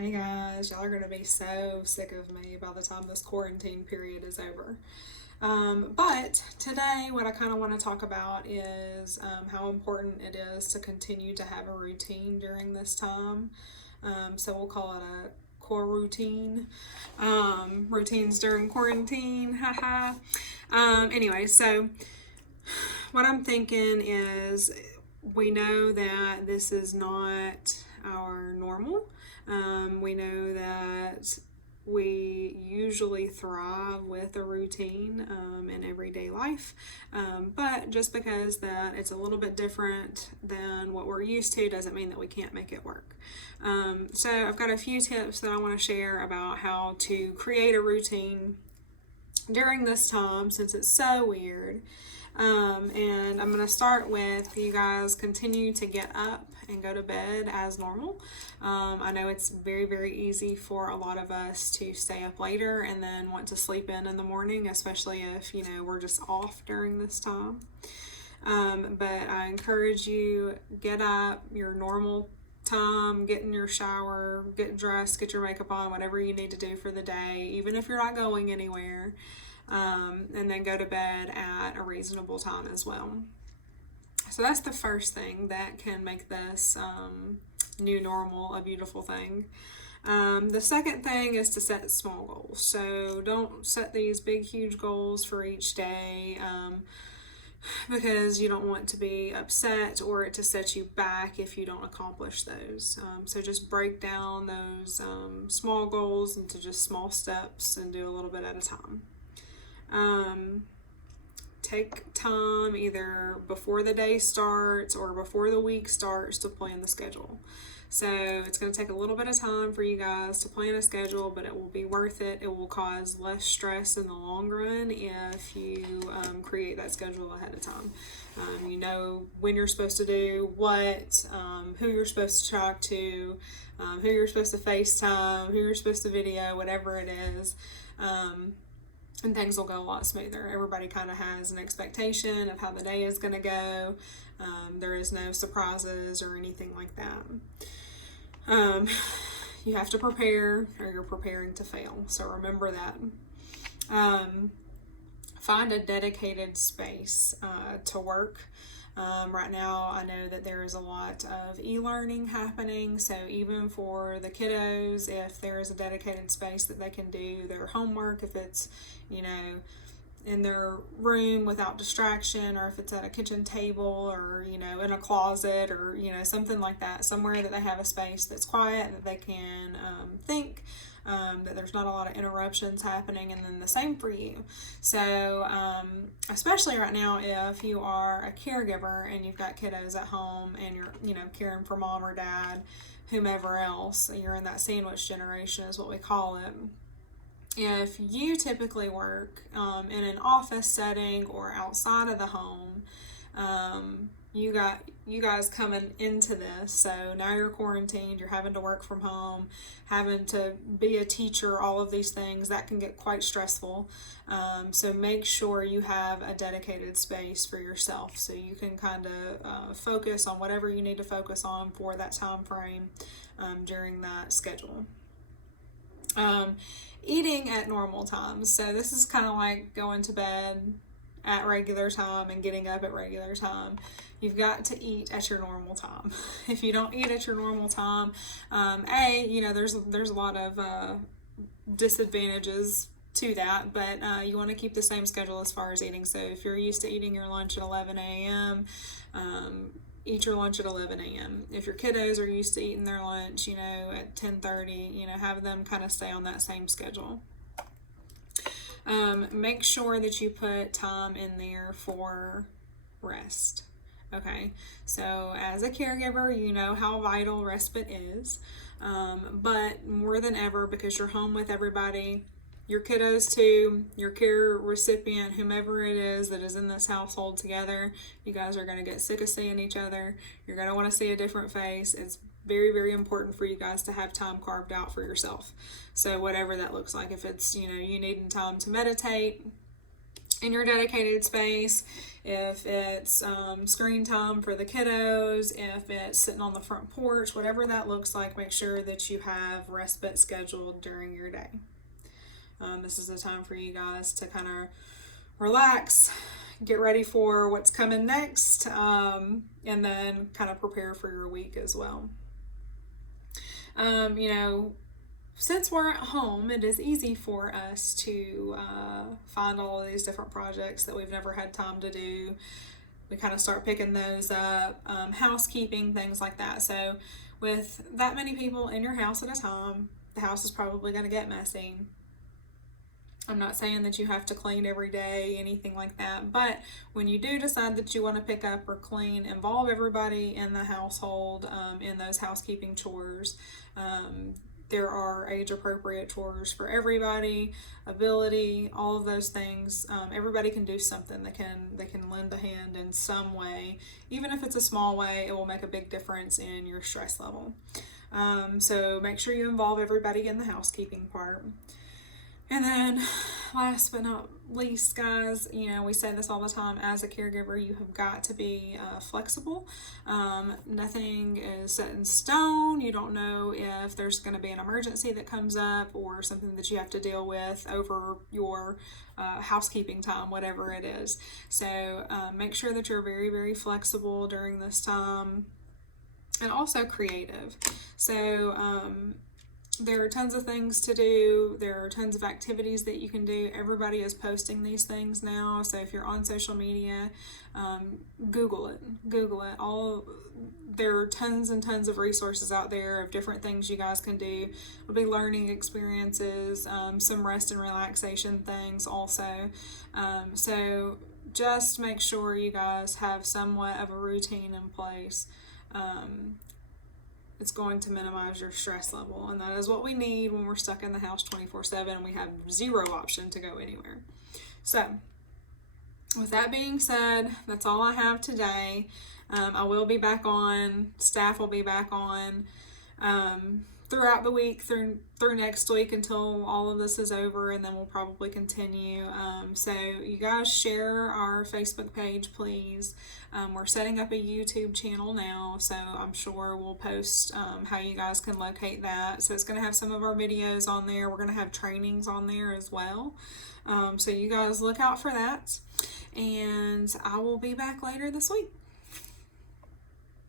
Hey guys, y'all are going to be so sick of me by the time this quarantine period is over. But today, what I kind of want to talk about is how important it is to continue to have a routine during this time. So we'll call it a QuaROUTINE. Routines during quarantine, haha. Anyway, so what I'm thinking is we know that this is not our normal. We know that we usually thrive with a routine in everyday life, but just because that it's a little bit different than what we're used to doesn't mean that we can't make it work. So I've got a few tips that I want to share about how to create a routine during this time since it's so weird. And I'm going to start with you guys continue to get up and go to bed as normal. I know it's very, very easy for a lot of us to stay up later and then want to sleep in the morning, especially if, we're just off during this time. But I encourage you, get up your normal time, get in your shower, get dressed, get your makeup on, whatever you need to do for the day, even if you're not going anywhere. And then go to bed at a reasonable time as well. So that's the first thing that can make this new normal a beautiful thing. The second thing is to set small goals. So don't set these big, huge goals for each day because you don't want to be upset or it to set you back if you don't accomplish those. So just break down those small goals into just small steps and do a little bit at a time. Take time either before the day starts or before the week starts to plan the schedule. So it's going to take a little bit of time for you guys to plan a schedule, but it will be worth it. It will cause less stress in the long run if you create that schedule ahead of time. You know when you're supposed to do what, who you're supposed to talk to, who you're supposed to FaceTime, who you're supposed to video, whatever it is. And things will go a lot smoother. Everybody kind of has an expectation of how the day is going to go. There is no surprises or anything like that. You have to prepare or you're preparing to fail. So remember that. Find a dedicated space to work. Right now, I know that there is a lot of e-learning happening, so even for the kiddos, if there is a dedicated space that they can do their homework, if it's, in their room without distraction, or if it's at a kitchen table or, in a closet or, something like that, somewhere that they have a space that's quiet, that they can think, that there's not a lot of interruptions happening, and then the same for you. So especially right now, if you are a caregiver and you've got kiddos at home and you're caring for mom or dad, whomever else, you're in that sandwich generation is what we call it. If you typically work in an office setting or outside of the home, you guys coming into this, so now you're quarantined, you're having to work from home, having to be a teacher, all of these things, that can get quite stressful. So make sure you have a dedicated space for yourself so you can kind of focus on whatever you need to focus on for that time frame during that schedule. Eating at normal times. So this is kind of like going to bed at regular time and getting up at regular time. You've got to eat at your normal time. If you don't eat at your normal time, there's a lot of disadvantages to that, but you want to keep the same schedule as far as eating. So if you're used to eating your lunch at 11 a.m., eat your lunch at 11 a.m. If your kiddos are used to eating their lunch, at 10:30, have them kind of stay on that same schedule. Make sure that you put time in there for rest. Okay, so as a caregiver, you know how vital respite is, but more than ever, because you're home with everybody, your kiddos too, your care recipient, whomever it is that is in this household together, you guys are going to get sick of seeing each other. You're going to want to see a different face. It's very, very important for you guys to have time carved out for yourself. So whatever that looks like, if it's, you needing time to meditate, in your dedicated space, if it's screen time for the kiddos, if it's sitting on the front porch, whatever that looks like, make sure that you have respite scheduled during your day. This is a time for you guys to kind of relax, get ready for what's coming next, and then kind of prepare for your week as well. Since we're at home, it is easy for us to find all of these different projects that we've never had time to do. We kind of start picking those up, housekeeping, things like that. So with that many people in your house at a time, the house is probably going to get messy. I'm not saying that you have to clean every day, anything like that, but when you do decide that you want to pick up or clean, involve everybody in the household in those housekeeping chores. There are age-appropriate chores for everybody, ability, all of those things. Everybody can do something that can lend a hand in some way. Even if it's a small way, it will make a big difference in your stress level. So make sure you involve everybody in the housekeeping part. And then last but not least, guys, we say this all the time, as a caregiver, you have got to be flexible. Nothing is set in stone. You don't know if there's going to be an emergency that comes up or something that you have to deal with over your housekeeping time, whatever it is. So make sure that you're very, very flexible during this time, and also creative. So there are tons of things to do. There are tons of activities that you can do. Everybody is posting these things now. So if you're on social media, Google it. There are tons and tons of resources out there of different things you guys can do. It'll be learning experiences, some rest and relaxation things also. So just make sure you guys have somewhat of a routine in place. It's going to minimize your stress level, and that is what we need when we're stuck in the house 24/7 and we have zero option to go anywhere. So with that being said, that's all I have today. I will be back on, staff will be back on throughout the week, through next week, until all of this is over, and then we'll probably continue. So you guys share our Facebook page, please. We're setting up a YouTube channel now, so I'm sure we'll post how you guys can locate that. So it's going to have some of our videos on there. We're going to have trainings on there as well. So you guys look out for that, and I will be back later this week.